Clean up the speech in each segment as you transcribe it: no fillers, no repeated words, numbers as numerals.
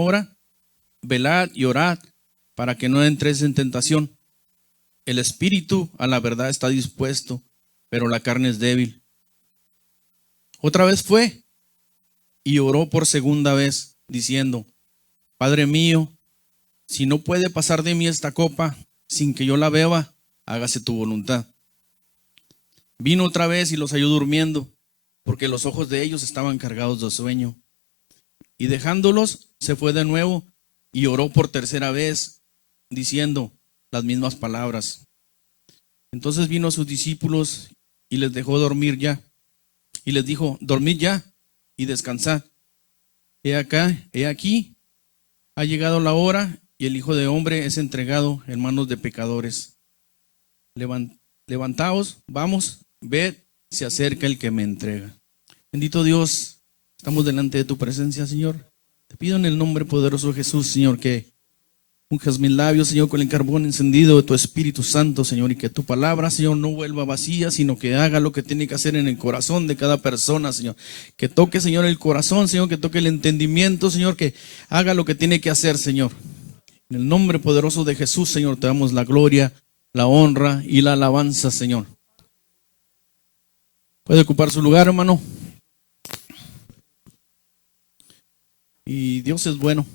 hora, velad y orad para que no entréis en tentación. El espíritu a la verdad está dispuesto, pero la carne es débil. Otra vez fue y oró por segunda vez, diciendo: Padre mío, si no puede pasar de mí esta copa sin que yo la beba, hágase tu voluntad. Vino otra vez y los halló durmiendo, porque los ojos de ellos estaban cargados de sueño. Y dejándolos, se fue de nuevo y oró por tercera vez, diciendo las mismas palabras. Entonces vino a sus discípulos y les dejó dormir ya. Y les dijo: dormid ya y descansad. He aquí, ha llegado la hora y el Hijo del Hombre es entregado en manos de pecadores. Levantaos, vamos, ved, se acerca el que me entrega. Bendito Dios, estamos delante de tu presencia, Señor. Te pido en el nombre poderoso de Jesús, Señor, que unjas mis labios, Señor, con el carbón encendido de tu Espíritu Santo, Señor, y que tu palabra, Señor, no vuelva vacía, sino que haga lo que tiene que hacer en el corazón de cada persona, Señor. Que toque, Señor, el corazón, Señor, que toque el entendimiento, Señor, que haga lo que tiene que hacer, Señor. En el nombre poderoso de Jesús, Señor, te damos la gloria, la honra y la alabanza, Señor. Puede ocupar su lugar, hermano. Y Dios es bueno.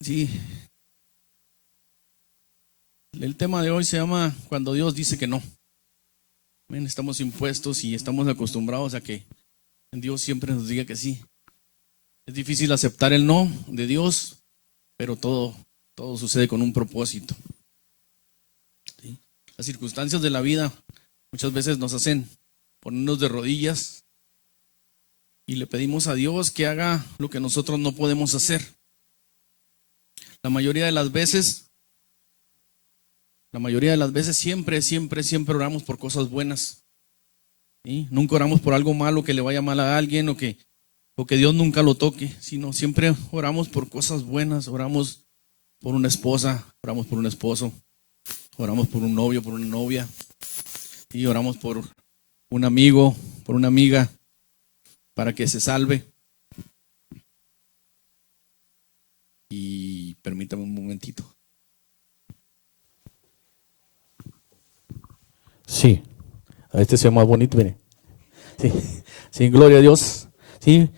Sí. El tema de hoy se llama Cuando Dios dice que no. Estamos impuestos y estamos acostumbrados a que Dios siempre nos diga que sí. Es difícil aceptar el no de Dios, pero todo sucede con un propósito. ¿Sí? Las circunstancias de la vida muchas veces nos hacen ponernos de rodillas y le pedimos a Dios que haga lo que nosotros no podemos hacer. La mayoría de las veces siempre oramos por cosas buenas. ¿Sí? Nunca oramos por algo malo, que le vaya mal a alguien o que Dios nunca lo toque, sino siempre oramos por cosas buenas. Oramos por una esposa, oramos por un esposo, oramos por un novio, por una novia, y oramos por un amigo, por una amiga, para que se salve. Y permítame un momentito. Sí, a este se ve más bonito, mire. Sí, gloria a Dios. Sí,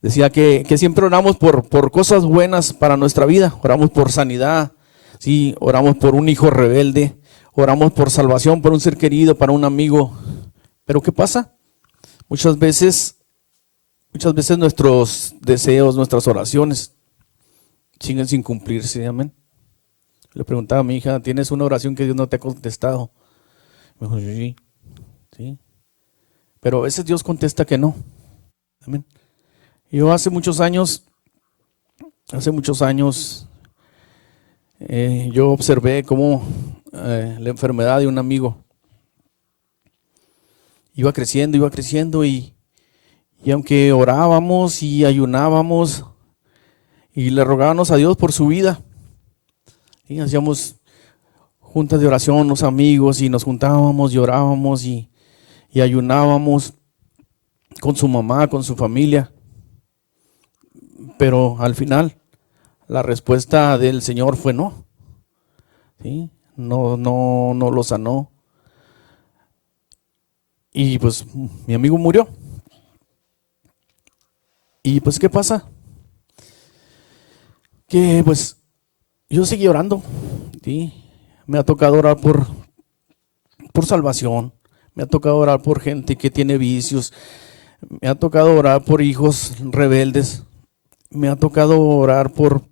decía que siempre oramos por cosas buenas para nuestra vida. Oramos por sanidad, sí, oramos por un hijo rebelde, oramos por salvación, por un ser querido, para un amigo. Pero ¿qué pasa? Muchas veces nuestros deseos, nuestras oraciones siguen sin cumplirse, amén. Le preguntaba a mi hija: ¿tienes una oración que Dios no te ha contestado? Me dijo: sí, sí. Pero a veces Dios contesta que no, amén. Yo hace muchos años, yo observé cómo la enfermedad de un amigo iba creciendo y aunque orábamos y ayunábamos y le rogábamos a Dios por su vida, y hacíamos juntas de oración los amigos y nos juntábamos y orábamos y ayunábamos con su mamá, con su familia, pero al final la respuesta del Señor fue no. ¿Sí? No lo sanó. Y pues mi amigo murió. Y pues ¿qué pasa? Que pues yo seguí orando. ¿Sí? Me ha tocado orar por salvación. Me ha tocado orar por gente que tiene vicios. Me ha tocado orar por hijos rebeldes. Me ha tocado orar por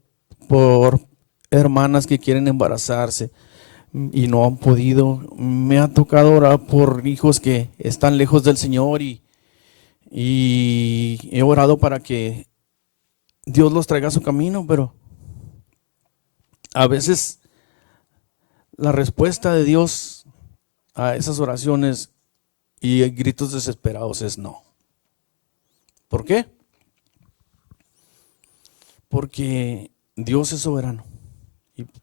hermanas que quieren embarazarse y no han podido. Me ha tocado orar por hijos que están lejos del Señor y he orado para que Dios los traiga a su camino, pero a veces la respuesta de Dios a esas oraciones y gritos desesperados es no. ¿Por qué? Porque Dios es soberano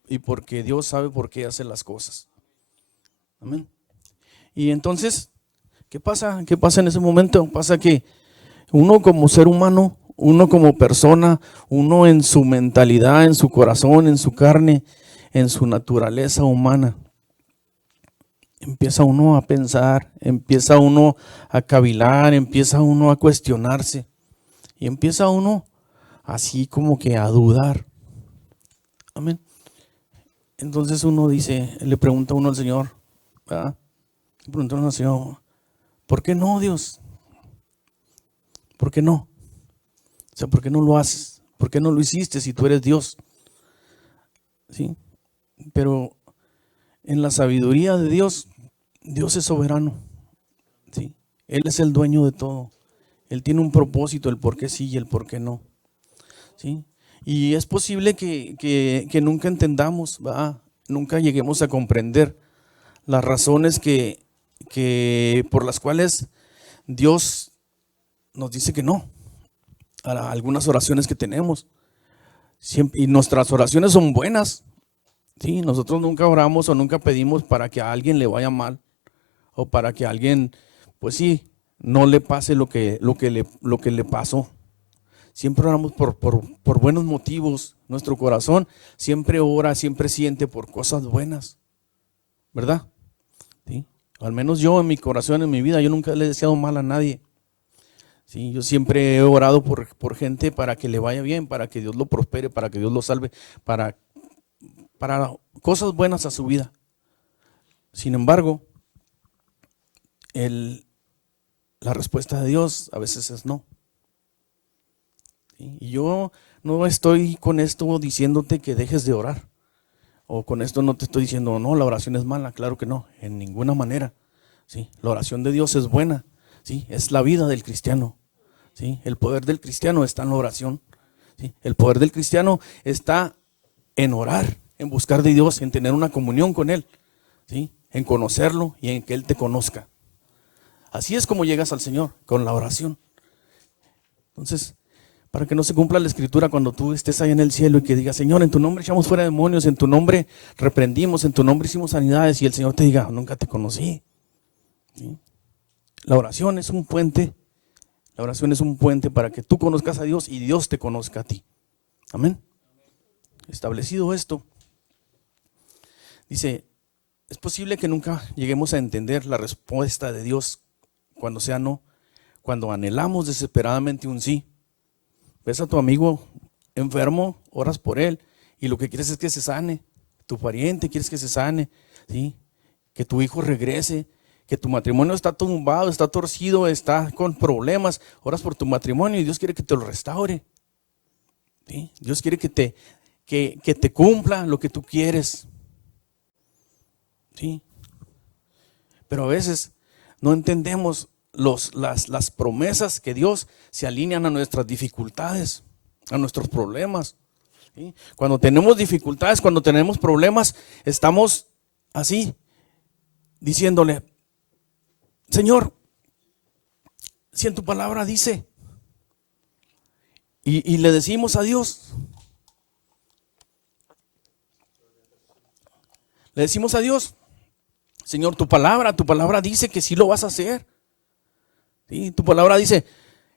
y porque Dios sabe por qué hace las cosas. Amén. Y entonces, ¿qué pasa? ¿Qué pasa en ese momento? Pasa que Uno como ser humano, uno como persona, uno en su mentalidad, en su corazón, en su carne, en su naturaleza humana. Empieza uno a pensar, empieza uno a cavilar, empieza uno a cuestionarse y empieza uno así como que a dudar. Amén. Entonces uno dice, le pregunta uno al Señor, ¿verdad? Le pregunta uno al Señor, ¿por qué no, Dios? ¿Por qué no? O sea, ¿por qué no lo haces? ¿Por qué no lo hiciste si tú eres Dios? ¿Sí? Pero en la sabiduría de Dios, Dios es soberano. ¿Sí? Él es el dueño de todo. Él tiene un propósito, el por qué sí y el por qué no. ¿Sí? Y es posible que nunca entendamos, ¿verdad? Nunca lleguemos a comprender las razones por las cuales Dios nos dice que no a algunas oraciones que tenemos. Y nuestras oraciones son buenas. ¿Sí? Nosotros nunca oramos o nunca pedimos para que a alguien le vaya mal o para que a alguien, pues sí, no le pase lo que le pasó. Siempre oramos por buenos motivos. Nuestro corazón siempre ora, siempre siente por cosas buenas, ¿verdad? ¿Sí? Al menos yo en mi corazón, en mi vida, yo nunca le he deseado mal a nadie. ¿Sí? Yo siempre he orado por gente para que le vaya bien, para que Dios lo prospere, para que Dios lo salve, para cosas buenas a su vida. Sin embargo, la respuesta de Dios a veces es no. ¿Sí? Y yo no estoy con esto diciéndote que dejes de orar. O con esto no te estoy diciendo, no, la oración es mala. Claro que no, en ninguna manera. ¿Sí? La oración de Dios es buena. ¿Sí? Es la vida del cristiano. ¿Sí? El poder del cristiano está en la oración. ¿Sí? El poder del cristiano está en orar, en buscar de Dios, en tener una comunión con Él. ¿Sí? En conocerlo y en que Él te conozca. Así es como llegas al Señor, con la oración. Entonces, para que no se cumpla la escritura cuando tú estés ahí en el cielo y que digas, Señor, en tu nombre echamos fuera demonios, en tu nombre reprendimos, en tu nombre hicimos sanidades, y el Señor te diga, nunca te conocí. ¿Sí? La oración es un puente. La oración es un puente para que tú conozcas a Dios y Dios te conozca a ti. Amén. Establecido esto, dice, es posible que nunca lleguemos a entender la respuesta de Dios cuando sea no, cuando anhelamos desesperadamente un sí. Ves a tu amigo enfermo, oras por él y lo que quieres es que se sane. Tu pariente quieres que se sane, ¿sí? Que tu hijo regrese, que tu matrimonio está tumbado, está torcido, está con problemas. Oras por tu matrimonio y Dios quiere que te lo restaure. ¿Sí? Dios quiere que te cumpla lo que tú quieres. ¿Sí? Pero a veces no entendemos las promesas que Dios se alinean a nuestras dificultades, a nuestros problemas. ¿Sí? Cuando tenemos dificultades, cuando tenemos problemas, estamos así, diciéndole, Señor, si en tu palabra dice, y le decimos a Dios, Señor, tu palabra dice que sí lo vas a hacer. ¿Sí? Tu palabra dice,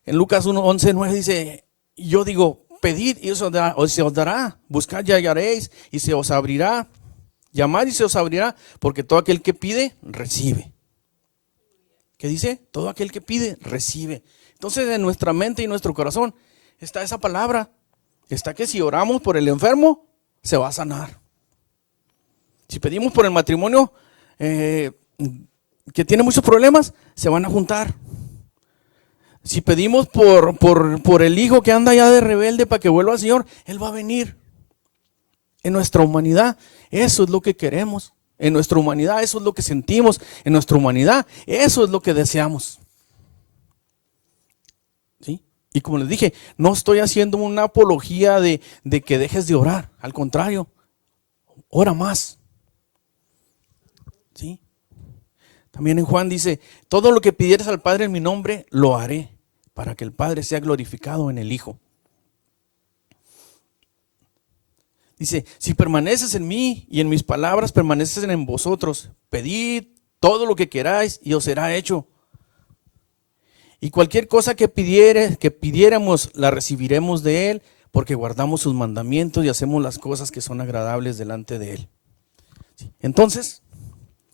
en Lucas 1:11-9 dice, yo digo, pedid y se os dará, buscad y hallaréis y se os abrirá, llamad y se os abrirá, porque todo aquel que pide, recibe. ¿Qué dice? Todo aquel que pide, recibe. Entonces en nuestra mente y nuestro corazón está esa palabra, está que si oramos por el enfermo, se va a sanar. Si pedimos por el matrimonio que tiene muchos problemas, se van a juntar. Si pedimos por el hijo que anda allá de rebelde para que vuelva al Señor, Él va a venir. En nuestra humanidad, eso es lo que queremos. En nuestra humanidad, eso es lo que sentimos. En nuestra humanidad, eso es lo que deseamos. ¿Sí? Y como les dije, no estoy haciendo una apología de que dejes de orar. Al contrario, ora más. ¿Sí? También en Juan dice, todo lo que pidieres al Padre en mi nombre, lo haré, para que el Padre sea glorificado en el Hijo. Dice, si permaneces en mí y en mis palabras permanecen en vosotros, pedid todo lo que queráis y os será hecho. Y cualquier cosa que pidiéramos, la recibiremos de Él, porque guardamos sus mandamientos y hacemos las cosas que son agradables delante de Él. Entonces,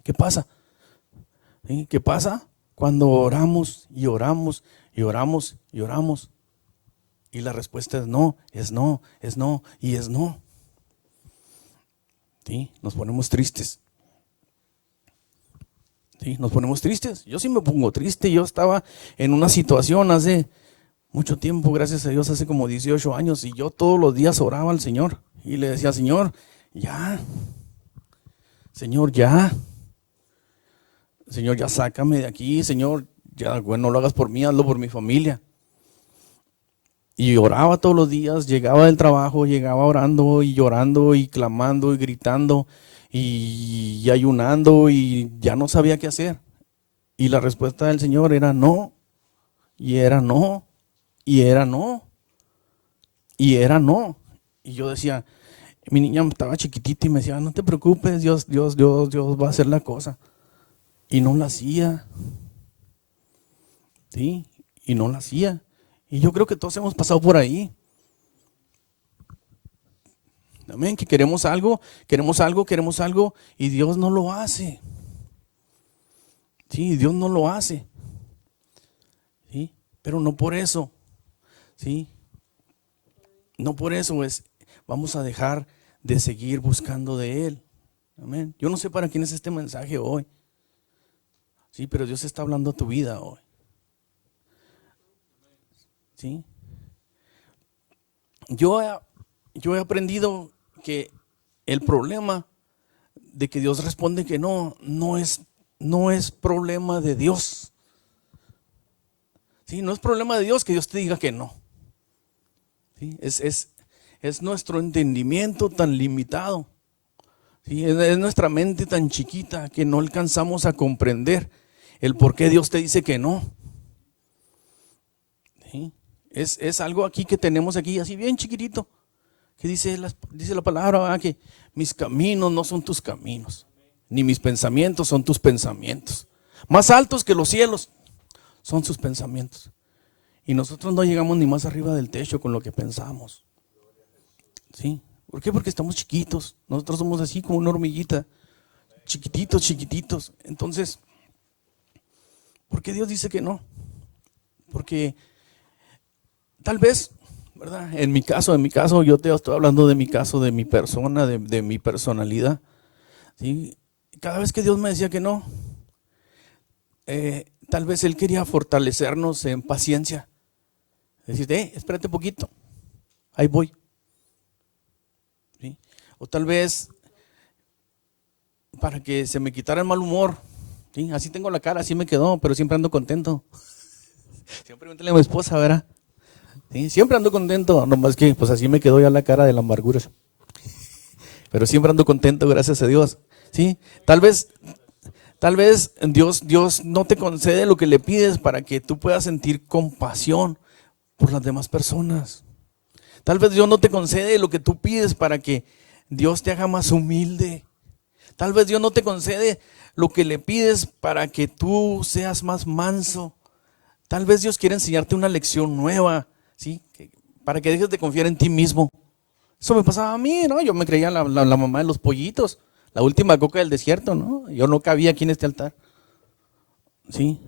¿qué pasa? ¿Sí? ¿Qué pasa? Cuando oramos y oramos y oramos y oramos, y la respuesta es no, es no, es no y es no. ¿Sí? Nos ponemos tristes. ¿Sí? Nos ponemos tristes. Yo sí me pongo triste. Yo estaba en una situación hace mucho tiempo, gracias a Dios, hace como 18 años, y yo todos los días oraba al Señor y le decía: Señor, ya. Señor, ya. Señor, ya sácame de aquí. Señor, ya, bueno, no lo hagas por mí, hazlo por mi familia. Y oraba todos los días, llegaba del trabajo, llegaba orando y llorando y clamando y gritando y ayunando, y ya no sabía qué hacer. Y la respuesta del Señor era no, y era no, y era no, y era no. Y yo decía, mi niña estaba chiquitita y me decía: no te preocupes, Dios va a hacer la cosa. Y no la hacía. Sí, y no la hacía. Y yo creo que todos hemos pasado por ahí. Amén, que queremos algo, y Dios no lo hace. Sí, Dios no lo hace. Sí, pero no por eso. Sí, no por eso vamos a dejar de seguir buscando de Él. Amén. Yo no sé para quién es este mensaje hoy. Sí, pero Dios está hablando a tu vida hoy. ¿Sí? Yo he aprendido que el problema de que Dios responde que no es problema de Dios. ¿Sí? No es problema de Dios que Dios te diga que no. ¿Sí? Es nuestro entendimiento tan limitado. ¿Sí? Es nuestra mente tan chiquita que no alcanzamos a comprender el por qué Dios te dice que no. ¿Sí? Es algo aquí que tenemos aquí, así bien chiquitito, que dice la palabra, que mis caminos no son tus caminos, ni mis pensamientos son tus pensamientos. Más altos que los cielos son sus pensamientos. Y nosotros no llegamos ni más arriba del techo con lo que pensamos. ¿Sí? ¿Por qué? Porque estamos chiquitos. Nosotros somos así como una hormiguita, chiquititos. Entonces, ¿por qué Dios dice que no? Porque tal vez, ¿verdad? En mi caso, yo te estoy hablando de mi caso, de mi persona, de mi personalidad. ¿Sí? Cada vez que Dios me decía que no, tal vez Él quería fortalecernos en paciencia. Decir, espérate un poquito, ahí voy. ¿Sí? O tal vez para que se me quitara el mal humor. ¿Sí? Así tengo la cara, así me quedó, pero siempre ando contento. Siempre pregúntale a mi esposa, ¿verdad? ¿Sí? Siempre ando contento, nomás que pues así me quedó ya la cara de la amargura. Pero siempre ando contento, gracias a Dios. ¿Sí? Tal vez Dios no te concede lo que le pides para que tú puedas sentir compasión por las demás personas. Tal vez Dios no te concede lo que tú pides para que Dios te haga más humilde. Tal vez Dios no te concede lo que le pides para que tú seas más manso. Tal vez Dios quiere enseñarte una lección nueva, ¿sí? Para que dejes de confiar en ti mismo. Eso me pasaba a mí, ¿no? Yo me creía la mamá de los pollitos, la última coca del desierto, ¿no? Yo no cabía aquí en este altar. ¿Sí?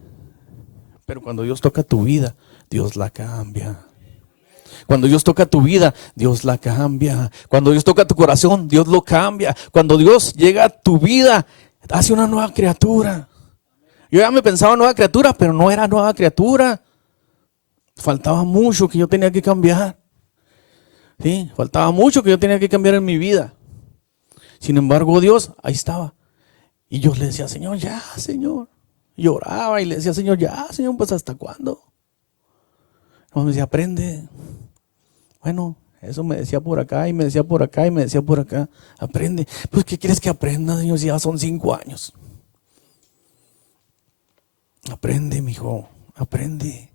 Pero cuando Dios toca tu vida, Dios la cambia. Cuando Dios toca tu vida, Dios la cambia. Cuando Dios toca tu corazón, Dios lo cambia. Cuando Dios llega a tu vida, hace una nueva criatura. Yo ya me pensaba nueva criatura, pero no era nueva criatura. Faltaba mucho que yo tenía que cambiar. ¿Sí? Faltaba mucho que yo tenía que cambiar en mi vida. Sin embargo, Dios ahí estaba. Y yo le decía: Señor, ya, Señor. Lloraba y le decía: Señor, ya, Señor, pues ¿hasta cuándo? No, me decía: aprende. Bueno, eso me decía por acá y me decía por acá y me decía por acá. Aprende. Pues ¿qué quieres que aprenda, Señor? Si ya son 5 años. Aprende, mijo, aprende.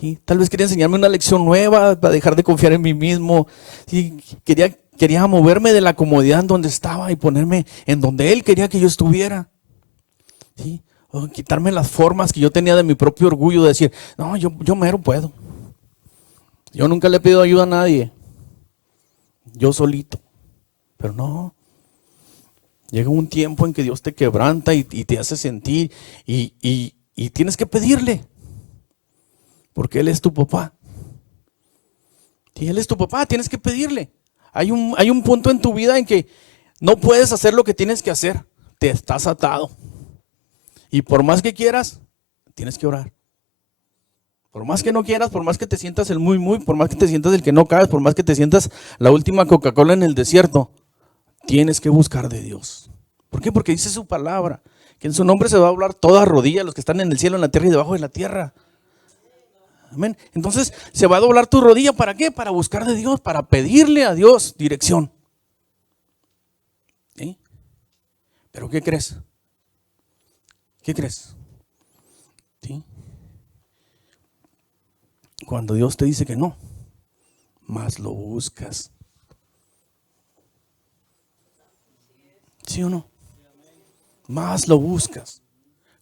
¿Sí? Tal vez quería enseñarme una lección nueva para dejar de confiar en mí mismo. ¿Sí? Quería moverme de la comodidad en donde estaba y ponerme en donde Él quería que yo estuviera. ¿Sí? quitarme las formas que yo tenía de mi propio orgullo, de decir, no, yo mero puedo. Yo nunca le he pedido ayuda a nadie. Yo solito. Pero no. Llega un tiempo en que Dios te quebranta y te hace sentir y tienes que pedirle. Porque Él es tu papá. Si Él es tu papá, tienes que pedirle. Hay un punto en tu vida en que no puedes hacer lo que tienes que hacer. Te estás atado. Y por más que quieras, tienes que orar. Por más que no quieras, por más que te sientas el muy, por más que te sientas el que no cabes, por más que te sientas la última Coca-Cola en el desierto, tienes que buscar de Dios. ¿Por qué? Porque dice su palabra, que en su nombre se va a hablar toda rodilla, los que están en el cielo, en la tierra y debajo de la tierra. Amén. Entonces se va a doblar tu rodilla, ¿para qué? Para buscar de Dios, para pedirle a Dios dirección. ¿Sí? ¿Pero qué crees? ¿Qué crees? ¿Sí? Cuando Dios te dice que no, más lo buscas. ¿Sí o no? Más lo buscas.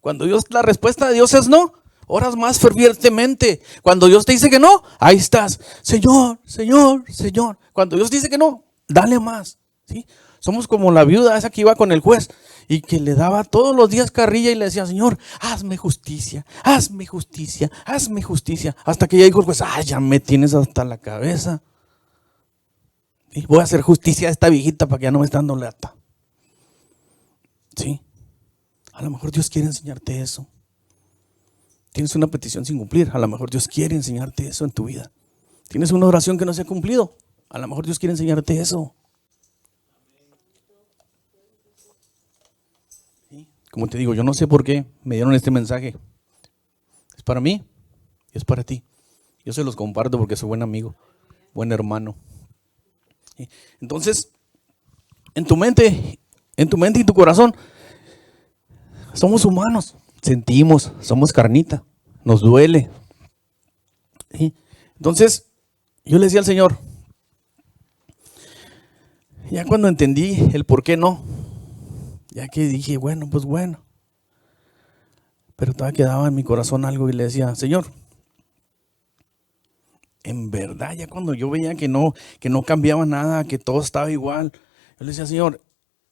Cuando la respuesta de Dios es no, oras más fervientemente. Cuando Dios te dice que no, ahí estás. Señor, Señor, Señor. Cuando Dios dice que no, dale más. ¿Sí? Somos como la viuda esa que iba con el juez y que le daba todos los días carrilla y le decía, Señor, hazme justicia, hazme justicia, hazme justicia. Hasta que ya dijo el juez, ya me tienes hasta la cabeza. ¿Sí? Voy a hacer justicia a esta viejita para que ya no me esté dando lata. ¿Sí? A lo mejor Dios quiere enseñarte eso. Tienes una petición sin cumplir, a lo mejor Dios quiere enseñarte eso en tu vida. Tienes una oración que no se ha cumplido, a lo mejor Dios quiere enseñarte eso. Como te digo, yo no sé por qué me dieron este mensaje. Es para mí y es para ti. Yo se los comparto porque soy buen amigo, buen hermano. Entonces, en tu mente y tu corazón, somos humanos, sentimos, somos carnita, nos duele. ¿Sí? Entonces, yo le decía al Señor, ya cuando entendí el por qué no, ya que dije, bueno, pues bueno, pero todavía quedaba en mi corazón algo y le decía, Señor, en verdad, ya cuando yo veía que no cambiaba nada, que todo estaba igual, yo le decía, Señor,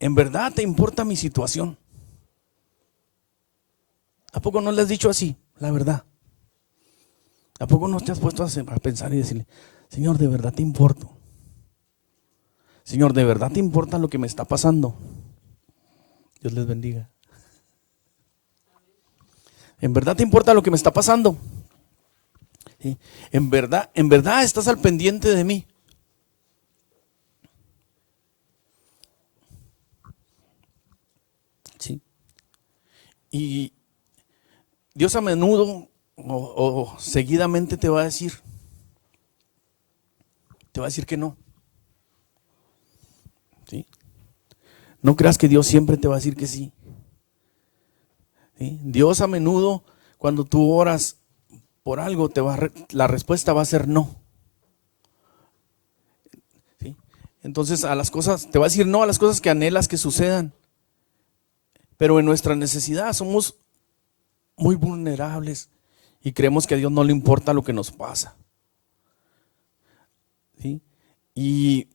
¿en verdad te importa mi situación? ¿A poco no le has dicho así, la verdad? ¿A poco no te has puesto a pensar y decirle, Señor, ¿de verdad te importo? Señor, ¿de verdad te importa lo que me está pasando? Dios les bendiga. ¿En verdad te importa lo que me está pasando? ¿Sí? ¿En verdad estás al pendiente de mí? ¿Sí? Y Dios a menudo o seguidamente te va a decir que no. ¿Sí? No creas que Dios siempre te va a decir que sí. ¿Sí? Dios a menudo, cuando tú oras por algo, la respuesta va a ser no. ¿Sí? Entonces te va a decir no a las cosas que anhelas que sucedan. Pero en nuestra necesidad somos muy vulnerables y creemos que a Dios no le importa lo que nos pasa. ¿Sí? Y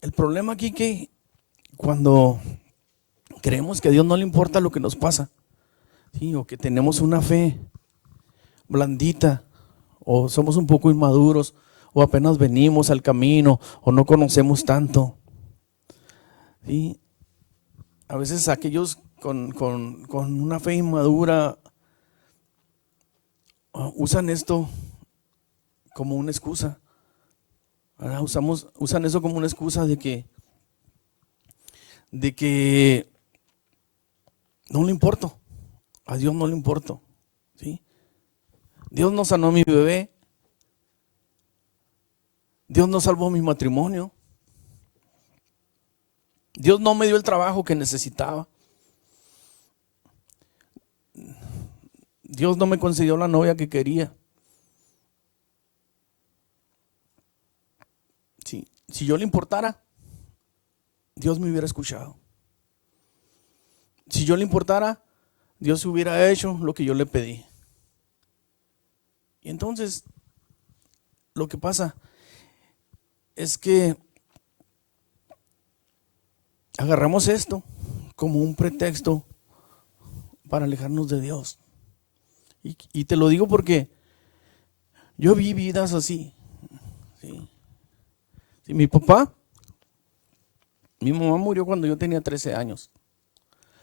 el problema aquí que cuando creemos que a Dios no le importa lo que nos pasa, ¿sí? O que tenemos una fe blandita, o somos un poco inmaduros, o apenas venimos al camino, o no conocemos tanto. ¿Sí? A veces aquellos con una fe inmadura usan esto como una excusa. Usan eso como una excusa de que no le importo, a Dios no le importo. ¿Sí? Dios no sanó a mi bebé, Dios no salvó mi matrimonio, Dios no me dio el trabajo que necesitaba, Dios no me concedió la novia que quería. ¿Sí? Si yo le importara, Dios me hubiera escuchado. Si yo le importara, Dios hubiera hecho lo que yo le pedí. Y entonces, lo que pasa es que agarramos esto como un pretexto para alejarnos de Dios. Y te lo digo porque yo vi vidas así. ¿Sí? Sí, mi mamá murió cuando yo tenía 13 años.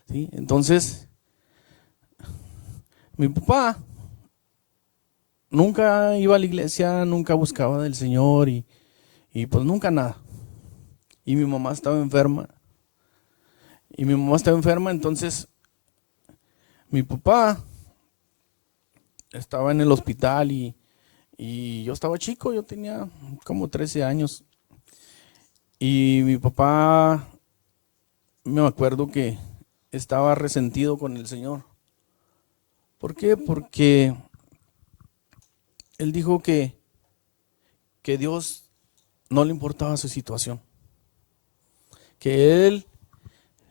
¿Sí? Entonces, mi papá nunca iba a la iglesia, nunca buscaba del Señor y pues nunca nada. Y mi mamá estaba enferma. Entonces mi papá estaba en el hospital y yo estaba chico, yo tenía como 13 años. Y mi papá, me acuerdo que estaba resentido con el Señor. ¿Por qué? Porque él dijo que Dios no le importaba su situación. Que él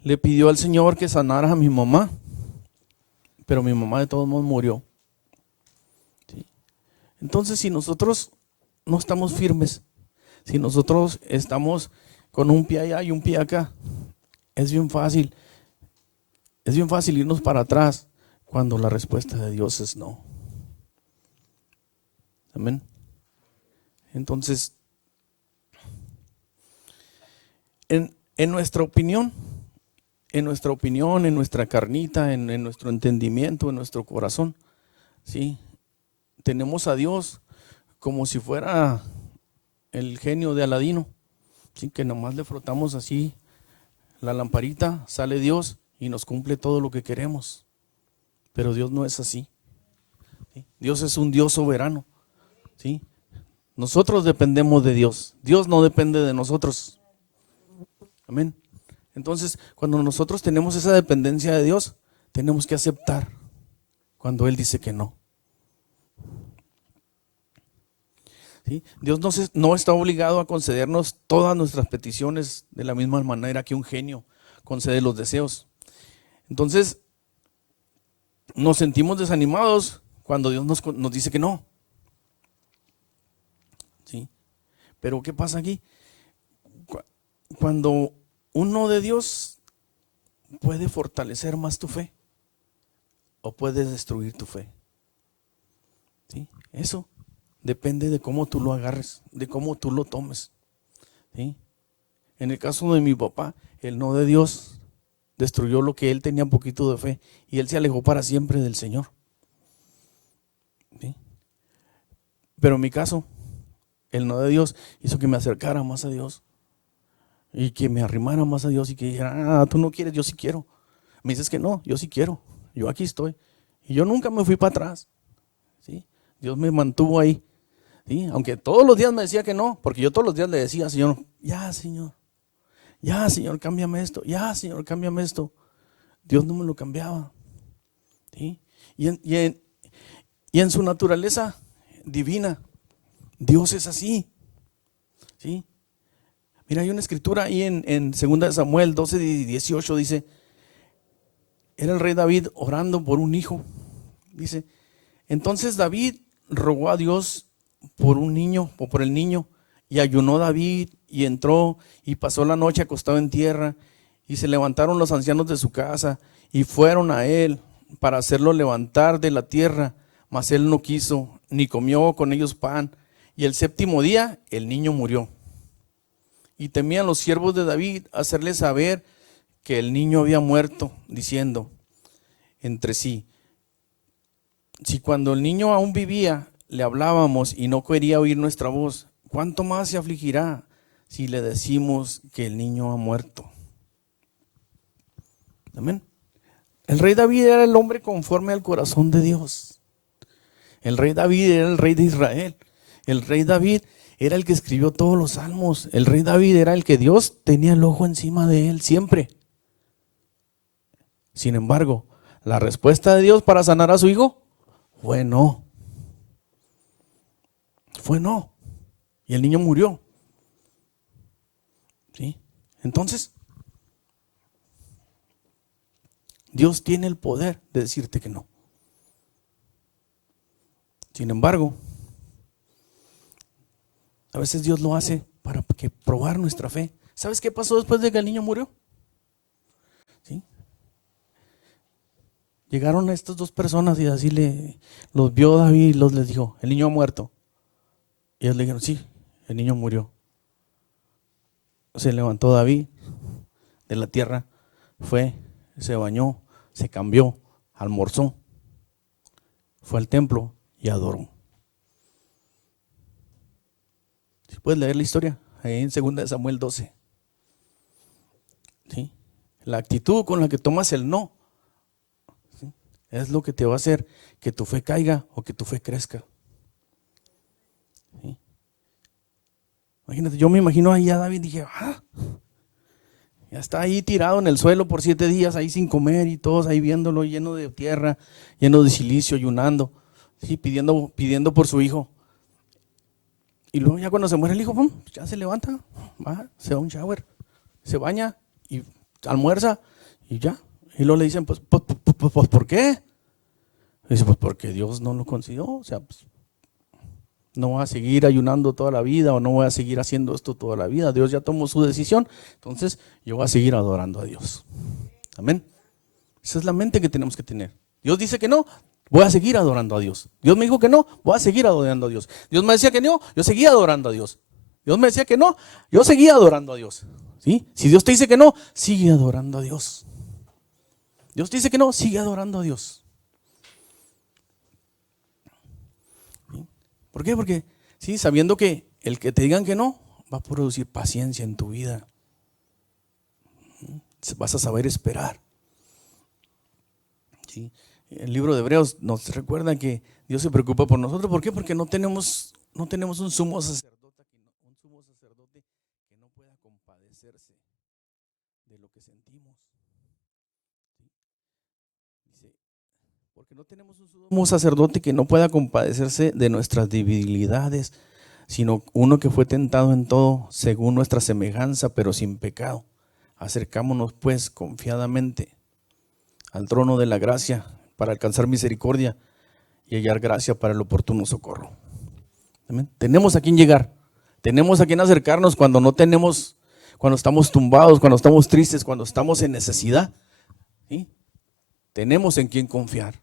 le pidió al Señor que sanara a mi mamá, pero mi mamá de todos modos murió. ¿Sí? Entonces, si nosotros no estamos firmes, si nosotros estamos con un pie allá y un pie acá, es bien fácil irnos para atrás cuando la respuesta de Dios es no. Amén. Entonces, en nuestra opinión, en nuestra carnita, en nuestro entendimiento, en nuestro corazón, ¿sí? Tenemos a Dios como si fuera el genio de Aladino, ¿sí? Que nomás le frotamos así la lamparita, sale Dios y nos cumple todo lo que queremos. Pero Dios no es así. ¿Sí? Dios es un Dios soberano. ¿Sí? Nosotros dependemos de Dios. Dios no depende de nosotros. Amén. Entonces, cuando nosotros tenemos esa dependencia de Dios, tenemos que aceptar cuando Él dice que no. ¿Sí? Dios no está obligado a concedernos todas nuestras peticiones de la misma manera que un genio concede los deseos. Entonces, nos sentimos desanimados cuando Dios nos dice que no. ¿Sí? Pero ¿qué pasa aquí? Cuando un no de Dios puede fortalecer más tu fe o puede destruir tu fe. ¿Sí? Eso depende de cómo tú lo agarres, de cómo tú lo tomes. ¿Sí? En el caso de mi papá, el no de Dios destruyó lo que él tenía un poquito de fe y él se alejó para siempre del Señor. ¿Sí? Pero en mi caso, el no de Dios hizo que me acercara más a Dios y que me arrimara más a Dios y que dijera, tú no quieres, yo sí quiero. Me dices que no, yo sí quiero, yo aquí estoy. Y yo nunca me fui para atrás. ¿Sí? Dios me mantuvo ahí. ¿Sí? Aunque todos los días me decía que no, porque yo todos los días le decía, Señor, ya Señor, cámbiame esto, ya Señor, cámbiame esto. Dios no me lo cambiaba. ¿Sí? Y en su naturaleza divina, Dios es así. ¿Sí? Mira, hay una escritura ahí en 2 Samuel 12:18 dice, era el rey David orando por un hijo. Dice, entonces David rogó a Dios por un niño o por el niño y ayunó David y entró y pasó la noche acostado en tierra y se levantaron los ancianos de su casa y fueron a él para hacerlo levantar de la tierra, mas él no quiso ni comió con ellos pan y el séptimo día el niño murió. Y temían los siervos de David hacerle saber que el niño había muerto, diciendo entre sí, si cuando el niño aún vivía le hablábamos y no quería oír nuestra voz, ¿cuánto más se afligirá si le decimos que el niño ha muerto? Amén. El rey David era el hombre conforme al corazón de Dios. El rey David era el rey de Israel. El rey David era el que escribió todos los salmos. El rey David era el que Dios tenía el ojo encima de él siempre. Sin embargo, la respuesta de Dios para sanar a su hijo fue no. Fue no. Y el niño murió. ¿Sí? Entonces, Dios tiene el poder de decirte que no. Sin embargo, a veces Dios lo hace para probar nuestra fe. ¿Sabes qué pasó después de que el niño murió? ¿Sí? Llegaron estas dos personas y así los vio David y les dijo, el niño ha muerto. Y ellos le dijeron, sí, el niño murió. Se levantó David de la tierra, fue, se bañó, se cambió, almorzó, fue al templo y adoró. Si puedes leer la historia, ahí en 2 Samuel 12. ¿Sí? La actitud con la que tomas el no, ¿sí?, es lo que te va a hacer que tu fe caiga o que tu fe crezca. ¿Sí? Imagínate, yo me imagino ahí a David y dije, ya está ahí tirado en el suelo por 7 días, ahí sin comer y todos ahí viéndolo lleno de tierra, lleno de silicio, ayunando, ¿sí?, pidiendo por su hijo. Y luego ya cuando se muere el hijo, ya se levanta, va, se da un shower, se baña y almuerza y ya. Y luego le dicen, pues ¿por qué? Y dice, pues porque Dios no lo consiguió, o sea, pues, no voy a seguir ayunando toda la vida o no voy a seguir haciendo esto toda la vida. Dios ya tomó su decisión, entonces yo voy a seguir adorando a Dios. Amén. Esa es la mente que tenemos que tener. Dios dice que no, voy a seguir adorando a Dios. Dios me dijo que no, voy a seguir adorando a Dios. Dios me decía que no, yo seguía adorando a Dios. Dios me decía que no, yo seguía adorando a Dios. ¿Sí? Si Dios te dice que no, sigue adorando a Dios. Dios te dice que no, sigue adorando a Dios. ¿Sí? ¿Por qué? Porque sí, sabiendo que el que te digan que no va a producir paciencia en tu vida. Vas a saber esperar. ¿Sí? El libro de Hebreos nos recuerda que Dios se preocupa por nosotros. ¿Por qué? Porque no tenemos un sumo sacerdote que no pueda compadecerse de lo que sentimos. Dice, porque no tenemos un sumo sacerdote que no pueda compadecerse de nuestras debilidades, sino uno que fue tentado en todo según nuestra semejanza, pero sin pecado. Acercámonos pues confiadamente al trono de la gracia para alcanzar misericordia y hallar gracia para el oportuno socorro. ¿Amén? Tenemos a quien llegar, tenemos a quien acercarnos cuando no tenemos, cuando estamos tumbados, cuando estamos tristes, cuando estamos en necesidad. ¿Sí? Tenemos en quien confiar.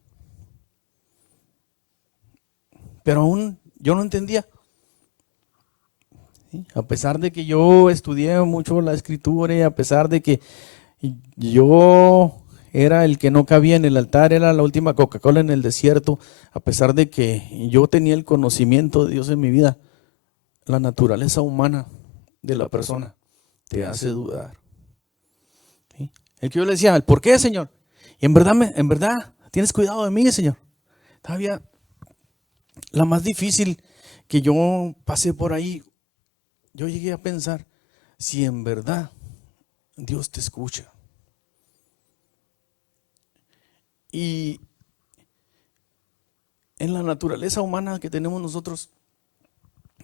Pero aún yo no entendía. ¿Sí? A pesar de que yo estudié mucho la escritura y a pesar de que yo era el que no cabía en el altar, era la última Coca-Cola en el desierto, a pesar de que yo tenía el conocimiento de Dios en mi vida, la naturaleza humana de la persona te hace dudar. ¿Sí? El que yo le decía, ¿por qué, Señor? Y en verdad, tienes cuidado de mí, Señor. Todavía la más difícil que yo pasé por ahí, yo llegué a pensar, si en verdad Dios te escucha. Y en la naturaleza humana que tenemos nosotros,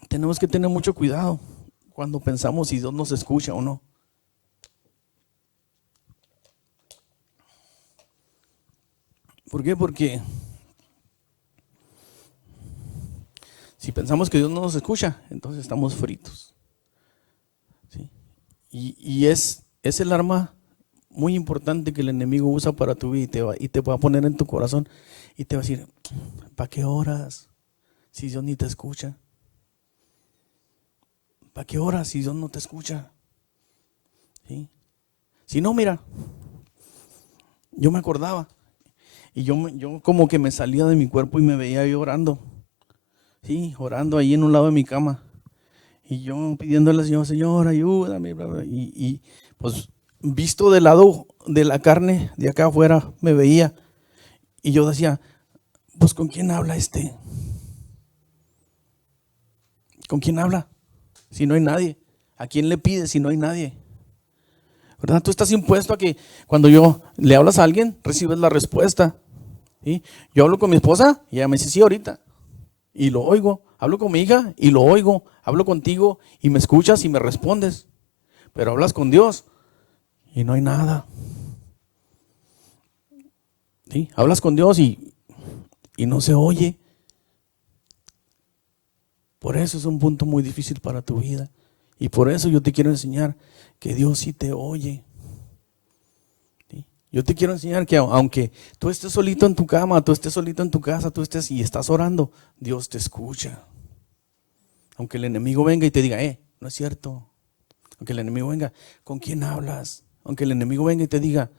tenemos que tener mucho cuidado cuando pensamos si Dios nos escucha o no. ¿Por qué? Porque si pensamos que Dios no nos escucha, entonces estamos fritos. ¿Sí? Y es el arma muy importante que el enemigo usa para tu vida y te va a poner en tu corazón y te va a decir, ¿para qué oras si Dios ni te escucha? ¿Para qué oras si Dios no te escucha? ¿Sí? Si no, mira, yo me acordaba y yo como que me salía de mi cuerpo y me veía yo orando. Sí, orando ahí en un lado de mi cama. Y yo pidiéndole al Señor, Señor, ayúdame. Y pues visto del lado de la carne, de acá afuera, me veía. Y yo decía, pues ¿con quién habla este? ¿Con quién habla? Si no hay nadie. ¿A quién le pide si no hay nadie? ¿Verdad? Tú estás impuesto a que cuando yo le hablas a alguien, recibes la respuesta. ¿Sí? Yo hablo con mi esposa y ella me dice, sí, ahorita. Y lo oigo. Hablo con mi hija y lo oigo. Hablo contigo y me escuchas y me respondes. Pero hablas con Dios y no hay nada. ¿Sí? Hablas con Dios y no se oye. Por eso es un punto muy difícil para tu vida. Y por eso yo te quiero enseñar que Dios sí te oye. ¿Sí? Yo te quiero enseñar que aunque tú estés solito en tu cama, tú estés solito en tu casa, tú estés y estás orando, Dios te escucha. Aunque el enemigo venga y te diga, no es cierto. Aunque el enemigo venga, ¿con quién hablas? Aunque el enemigo venga y te diga,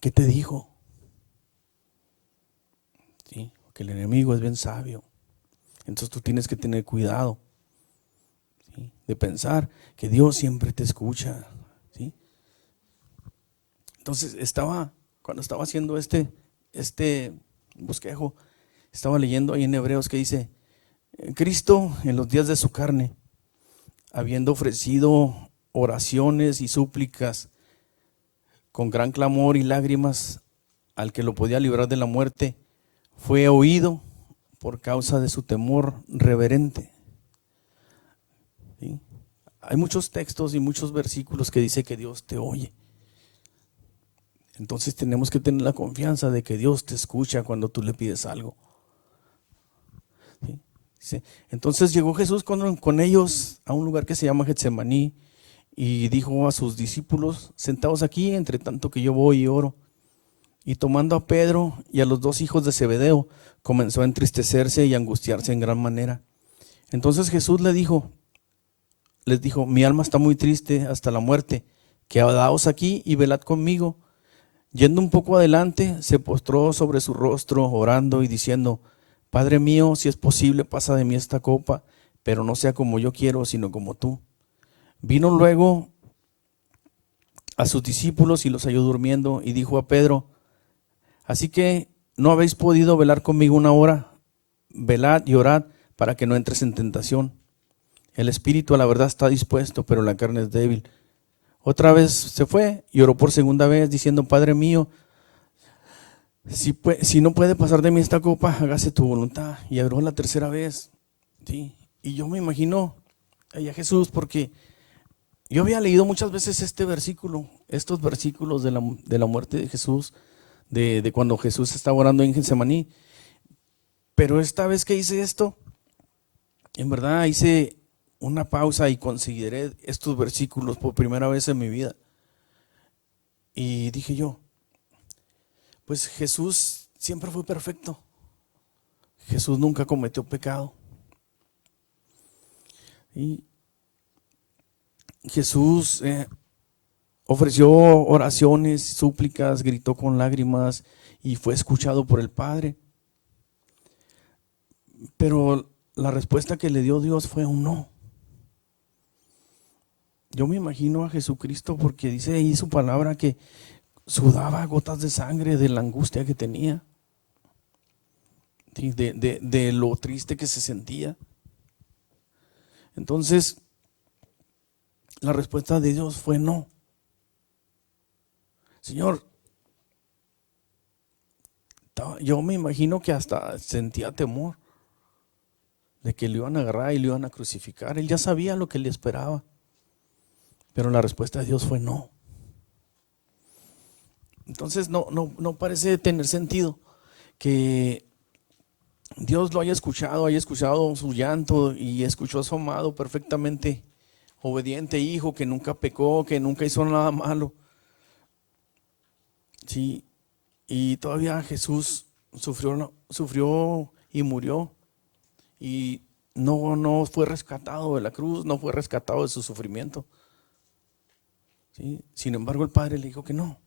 ¿qué te dijo? ¿Sí? Porque el enemigo es bien sabio. Entonces tú tienes que tener cuidado, ¿sí? De pensar que Dios siempre te escucha, ¿sí? Entonces cuando estaba haciendo este bosquejo, estaba leyendo ahí en Hebreos que dice, Cristo en los días de su carne, habiendo ofrecido oraciones y súplicas con gran clamor y lágrimas al que lo podía librar de la muerte, fue oído por causa de su temor reverente. ¿Sí? Hay muchos textos y muchos versículos que dice que Dios te oye. Entonces tenemos que tener la confianza de que Dios te escucha cuando tú le pides algo. ¿Sí? Sí. Entonces llegó Jesús con ellos a un lugar que se llama Getsemaní y dijo a sus discípulos, sentaos aquí entre tanto que yo voy y oro. Y tomando a Pedro y a los dos hijos de Zebedeo, comenzó a entristecerse y a angustiarse en gran manera. Entonces Jesús les dijo, mi alma está muy triste hasta la muerte, quedaos aquí y velad conmigo. Yendo un poco adelante, se postró sobre su rostro, orando y diciendo, Padre mío, si es posible, pasa de mí esta copa, pero no sea como yo quiero, sino como tú. Vino luego a sus discípulos y los halló durmiendo y dijo a Pedro, así que no habéis podido velar conmigo una hora, velad y orad para que no entres en tentación. El espíritu a la verdad está dispuesto, pero la carne es débil. Otra vez se fue y oró por segunda vez diciendo, Padre mío, si no puede pasar de mí esta copa, hágase tu voluntad. Y oró la tercera vez. ¿Sí? Y yo me imagino a Jesús porque yo había leído muchas veces estos versículos de la muerte de Jesús, de cuando Jesús estaba orando en Getsemaní. Pero esta vez que hice esto, en verdad hice una pausa y consideré estos versículos por primera vez en mi vida. Y dije yo, pues Jesús siempre fue perfecto. Jesús nunca cometió pecado. Y Jesús ofreció oraciones, súplicas, gritó con lágrimas y fue escuchado por el Padre. Pero la respuesta que le dio Dios fue un no. Yo me imagino a Jesucristo porque dice ahí su palabra que sudaba gotas de sangre de la angustia que tenía, de lo triste que se sentía. Entonces, la respuesta de Dios fue no. Señor, yo me imagino que hasta sentía temor de que le iban a agarrar y le iban a crucificar. Él ya sabía lo que le esperaba, pero la respuesta de Dios fue no. Entonces no parece tener sentido que Dios lo haya escuchado su llanto y escuchó a su amado perfectamente obediente hijo que nunca pecó, que nunca hizo nada malo. Sí, y todavía Jesús sufrió y murió y no fue rescatado de la cruz, no fue rescatado de su sufrimiento. ¿Sí? Sin embargo, el Padre le dijo que no.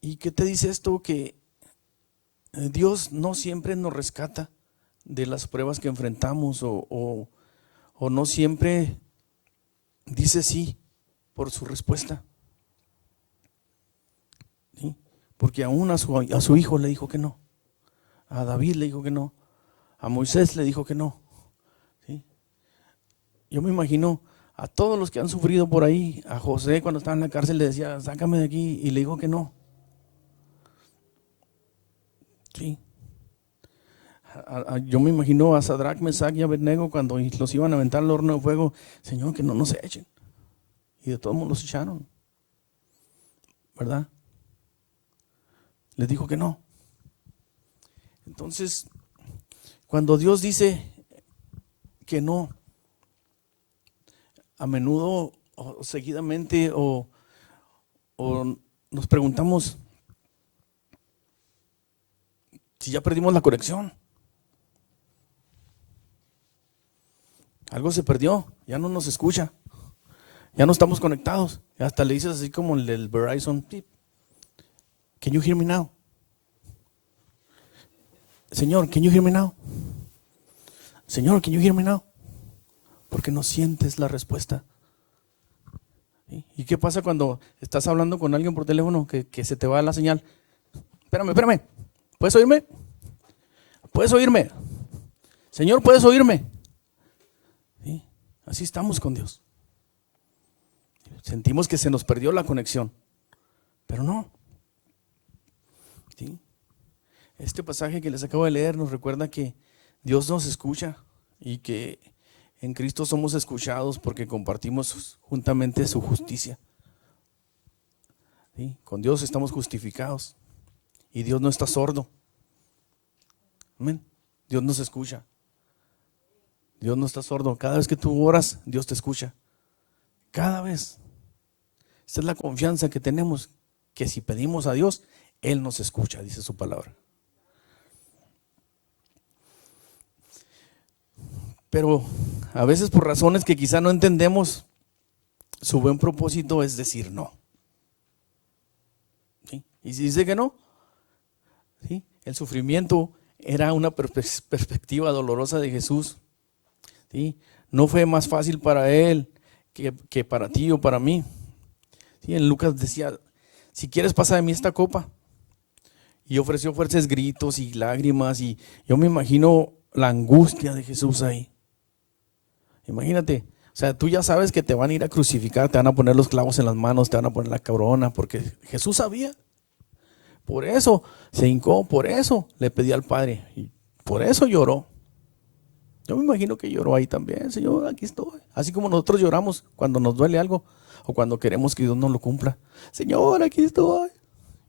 ¿Y qué te dice esto? Que Dios no siempre nos rescata de las pruebas que enfrentamos o no siempre dice sí por su respuesta. ¿Sí? Porque aún a su hijo le dijo que no, a David le dijo que no, a Moisés le dijo que no. ¿Sí? Yo me imagino a todos los que han sufrido por ahí, a José cuando estaba en la cárcel le decía, sácame de aquí, y le dijo que no. Sí. Yo me imagino a Sadrach, Mesach y Abednego cuando los iban a aventar al horno de fuego, Señor, que no nos echen. Y de todos modos los echaron. ¿verdad? Les dijo que no. Entonces, cuando Dios dice que no, a menudo o seguidamente o nos preguntamos si ya perdimos la conexión. Algo se perdió, ya no nos escucha, ya no estamos conectados. Hasta le dices así como el del Verizon, can you hear me now? Señor, can you hear me now? Señor, can you hear me now? Porque no sientes la respuesta. ¿Sí? ¿Y qué pasa cuando estás hablando con alguien por teléfono que se te va la señal? Espérame, ¿puedes oírme? ¿Puedes oírme? Señor, ¿puedes oírme? ¿Sí? Así estamos con Dios. Sentimos que se nos perdió la conexión, pero no. ¿Sí? Este pasaje que les acabo de leer nos recuerda que Dios nos escucha y que en Cristo somos escuchados porque compartimos juntamente su justicia. ¿Sí? Con Dios estamos justificados y Dios no está sordo. Amén. Dios nos escucha. Dios no está sordo. Cada vez que tú oras, Dios te escucha. Cada vez. Esta es la confianza que tenemos, que si pedimos a Dios, Él nos escucha, dice su palabra. Pero a veces por razones que quizá no entendemos, su buen propósito es decir no. ¿Sí? Y si dice que no, ¿sí? El sufrimiento era una perspectiva dolorosa de Jesús. ¿Sí? No fue más fácil para Él que para ti o para mí. ¿Sí? En Lucas decía, si quieres pasa de mí esta copa. Y ofreció fuertes gritos y lágrimas, y yo me imagino la angustia de Jesús ahí. Imagínate, o sea, tú ya sabes que te van a ir a crucificar, te van a poner los clavos en las manos, te van a poner la corona, porque Jesús sabía. Por eso se hincó, por eso le pedía al Padre, y por eso lloró. Yo me imagino que lloró ahí también. Señor, aquí estoy. Así como nosotros lloramos cuando nos duele algo o cuando queremos que Dios nos lo cumpla. Señor, aquí estoy.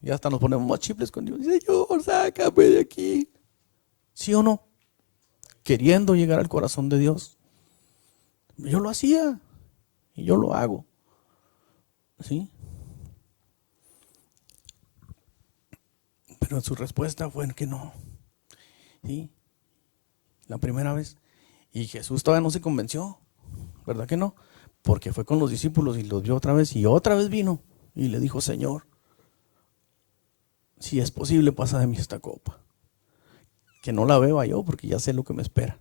Y hasta nos ponemos más chiples con Dios. Señor, sácame de aquí. ¿Sí o no? Queriendo llegar al corazón de Dios. Yo lo hacía y yo lo hago. ¿Sí? Pero su respuesta fue que no. ¿Sí? La primera vez. Y Jesús todavía no se convenció. ¿Verdad que no? Porque fue con los discípulos y los vio otra vez. Y otra vez vino y le dijo, Señor, si es posible, pasa de mí esta copa. Que no la beba yo porque ya sé lo que me espera.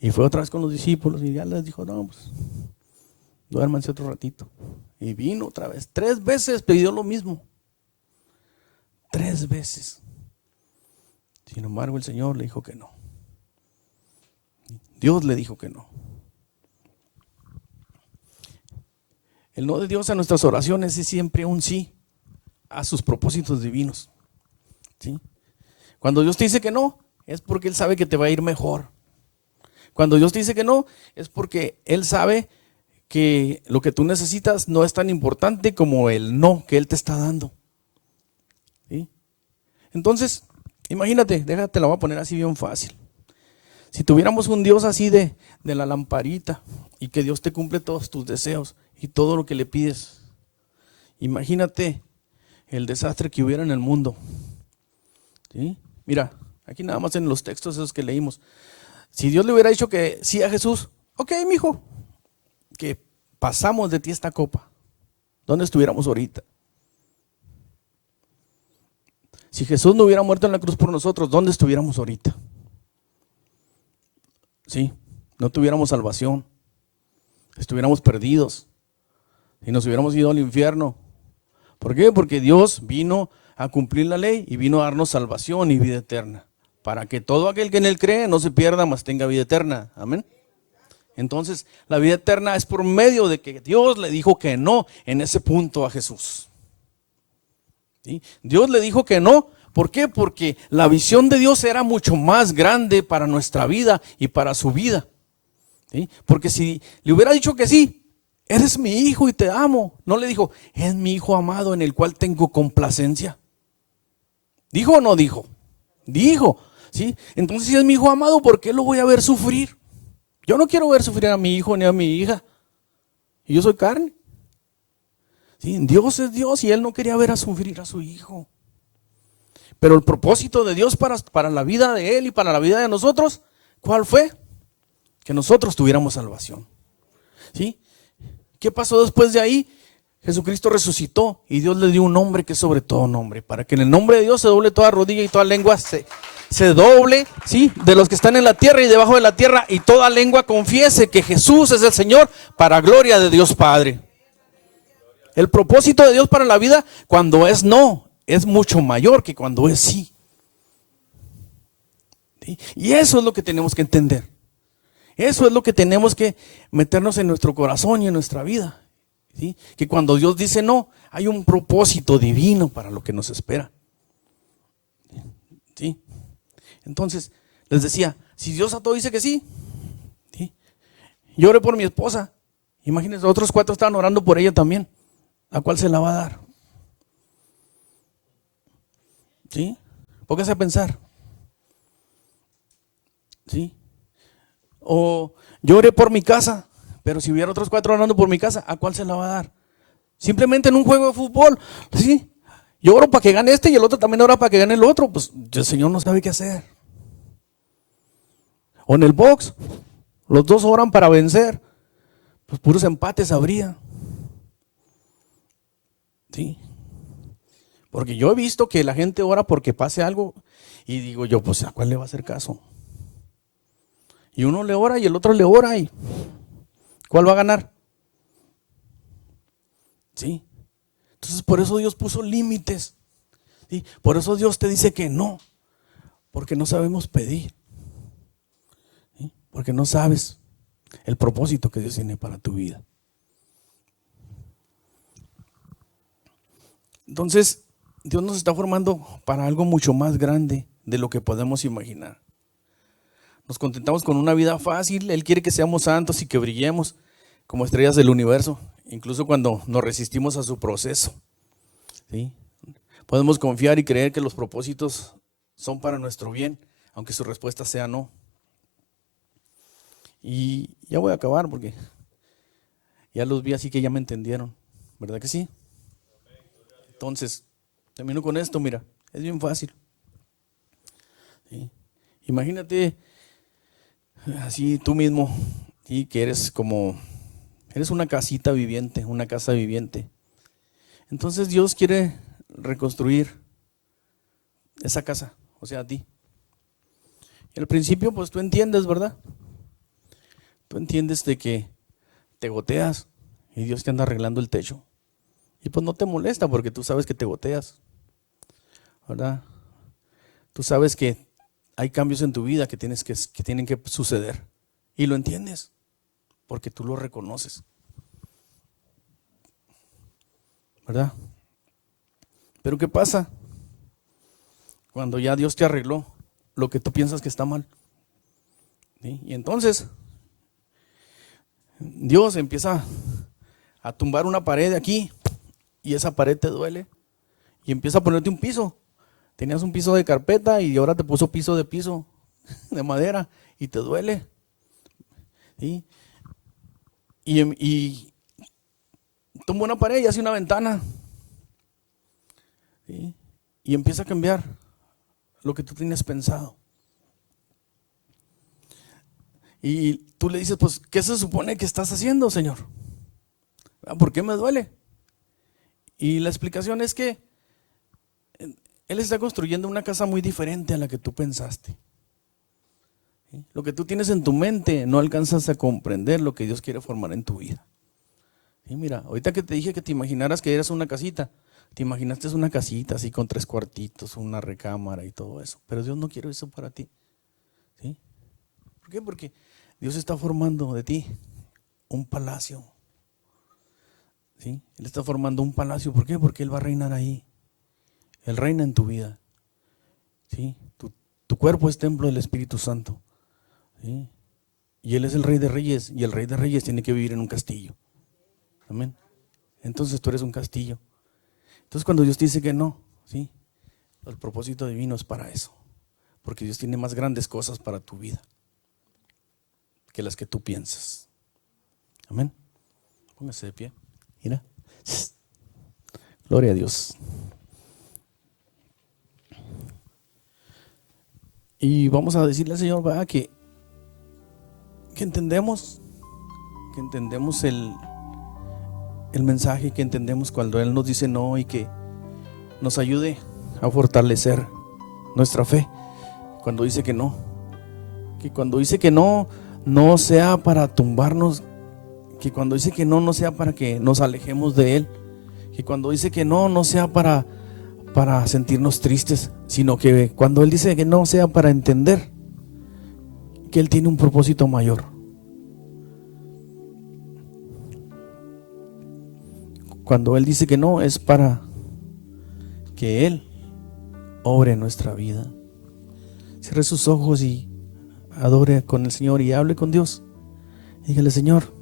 Y fue otra vez con los discípulos y ya les dijo, no, pues, duérmanse otro ratito. Y vino otra vez. 3 veces pidió lo mismo. 3 veces. Sin embargo, el Señor le dijo que no. Dios le dijo que no. El no de Dios a nuestras oraciones es siempre un sí a sus propósitos divinos. ¿Sí? Cuando Dios te dice que no, es porque Él sabe que te va a ir mejor. Cuando Dios te dice que no, es porque Él sabe que lo que tú necesitas no es tan importante como el no que Él te está dando. ¿Sí? Entonces, imagínate, déjate, la voy a poner así bien fácil. Si tuviéramos un Dios así de la lamparita y que Dios te cumple todos tus deseos y todo lo que le pides, imagínate el desastre que hubiera en el mundo. ¿Sí? Mira, aquí nada más en los textos esos que leímos. Si Dios le hubiera dicho que sí a Jesús, ok, mijo, que pasamos de ti esta copa, ¿dónde estuviéramos ahorita? Si Jesús no hubiera muerto en la cruz por nosotros, ¿dónde estuviéramos ahorita? Sí, no tuviéramos salvación, estuviéramos perdidos y nos hubiéramos ido al infierno. ¿Por qué? Porque Dios vino a cumplir la ley y vino a darnos salvación y vida eterna, para que todo aquel que en Él cree no se pierda, mas tenga vida eterna. Amén. Entonces, la vida eterna es por medio de que Dios le dijo que no en ese punto a Jesús. ¿Sí? Dios le dijo que no. ¿Por qué? Porque la visión de Dios era mucho más grande para nuestra vida y para su vida. ¿Sí? Porque si le hubiera dicho que sí, eres mi hijo y te amo. No le dijo, es mi hijo amado en el cual tengo complacencia. ¿Dijo o no dijo? Dijo, ¿sí? Entonces, si es mi hijo amado, ¿por qué lo voy a ver sufrir? Yo no quiero ver sufrir a mi hijo ni a mi hija. Y yo soy carne. ¿Sí? Dios es Dios y Él no quería ver a sufrir a su hijo. Pero el propósito de Dios para la vida de Él y para la vida de nosotros, ¿cuál fue? Que nosotros tuviéramos salvación. ¿Sí? ¿Qué pasó después de ahí? Jesucristo resucitó y Dios le dio un nombre que es sobre todo nombre, para que en el nombre de Dios se doble toda rodilla y toda lengua se doble, ¿sí? De los que están en la tierra y debajo de la tierra, y toda lengua confiese que Jesús es el Señor, para gloria de Dios Padre. El propósito de Dios para la vida, cuando es no, es mucho mayor que cuando es sí. ¿Sí? Y eso es lo que tenemos que entender. Eso es lo que tenemos que meternos en nuestro corazón y en nuestra vida. ¿Sí? Que cuando Dios dice no, hay un propósito divino para lo que nos espera. ¿Sí? Entonces, les decía, si Dios a todo dice que sí, ¿sí? Yo oré por mi esposa. Imagínense, otros 4 estaban orando por ella también. ¿A cuál se la va a dar? ¿Sí? Póngase a pensar. ¿Sí? O yo oré por mi casa, pero si hubiera otros 4 orando por mi casa, ¿a cuál se la va a dar? Simplemente en un juego de fútbol, ¿sí? Yo oro para que gane este y el otro también ora para que gane el otro. Pues el Señor no sabe qué hacer. O en el box, los dos oran para vencer. Pues puros empates habría. ¿Sí? Porque yo he visto que la gente ora porque pase algo y digo yo, pues ¿a cuál le va a hacer caso? Y uno le ora y el otro le ora y ¿cuál va a ganar? ¿Sí? Entonces por eso Dios puso límites. ¿Sí? Por eso Dios te dice que no, porque no sabemos pedir. ¿Sí? Porque no sabes el propósito que Dios tiene para tu vida. Entonces Dios nos está formando para algo mucho más grande de lo que podemos imaginar. Nos contentamos con una vida fácil. Él quiere que seamos santos y que brillemos como estrellas del universo, incluso cuando nos resistimos a su proceso. ¿Sí? Podemos confiar y creer que los propósitos son para nuestro bien, aunque su respuesta sea no. Y ya voy a acabar porque ya los vi, así que ya me entendieron, ¿verdad que sí? Entonces, termino con esto, mira, es bien fácil. ¿Sí? Imagínate así tú mismo, ¿sí? Que eres una casita viviente, una casa viviente. Entonces Dios quiere reconstruir esa casa, o sea, a ti. Y al principio, pues tú entiendes, ¿verdad? Tú entiendes de que te goteas y Dios te anda arreglando el techo. Y pues no te molesta porque tú sabes que te goteas, ¿verdad? Tú sabes que hay cambios en tu vida que tienen que suceder. Y lo entiendes porque tú lo reconoces, ¿verdad? Pero ¿qué pasa cuando ya Dios te arregló lo que tú piensas que está mal? ¿Sí? Y entonces Dios empieza a tumbar una pared de aquí y esa pared te duele y empieza a ponerte un piso. Tenías un piso de carpeta y ahora te puso piso de madera y te duele. ¿Sí? Y tumba una pared y hace una ventana. ¿Sí? Y empieza a cambiar lo que tú tienes pensado. Y tú le dices, pues, ¿qué se supone que estás haciendo, Señor? ¿Por qué me duele? Y la explicación es que Él está construyendo una casa muy diferente a la que tú pensaste. ¿Sí? Lo que tú tienes en tu mente no alcanzas a comprender lo que Dios quiere formar en tu vida. Y mira, ahorita que te dije que te imaginaras que eras una casita, te imaginaste una casita así con 3 cuartitos, una recámara y todo eso. Pero Dios no quiere eso para ti. ¿Sí? ¿Por qué? Porque Dios está formando de ti un palacio. ¿Sí? Él está formando un palacio. ¿Por qué? Porque Él va a reinar ahí. Él reina en tu vida. ¿Sí? Tu cuerpo es templo del Espíritu Santo. ¿Sí? Y Él es el Rey de Reyes. Y el Rey de Reyes tiene que vivir en un castillo. Amén. Entonces tú eres un castillo. Entonces cuando Dios te dice que no, ¿sí? El propósito divino es para eso. Porque Dios tiene más grandes cosas para tu vida que las que tú piensas. Amén. Póngase de pie. Mira. Gloria a Dios. Y vamos a decirle al Señor, ¿verdad? Que entendemos el mensaje, que entendemos cuando Él nos dice no, y que nos ayude a fortalecer nuestra fe. Cuando dice que no, no sea para tumbarnos, que cuando dice que no sea para que nos alejemos de Él, que cuando dice que no sea para sentirnos tristes, sino que cuando Él dice que no sea para entender que Él tiene un propósito mayor. Cuando Él dice que no, es para que Él obre en nuestra vida. Cierre sus ojos y adore con el Señor y hable con Dios. Dígale: Señor,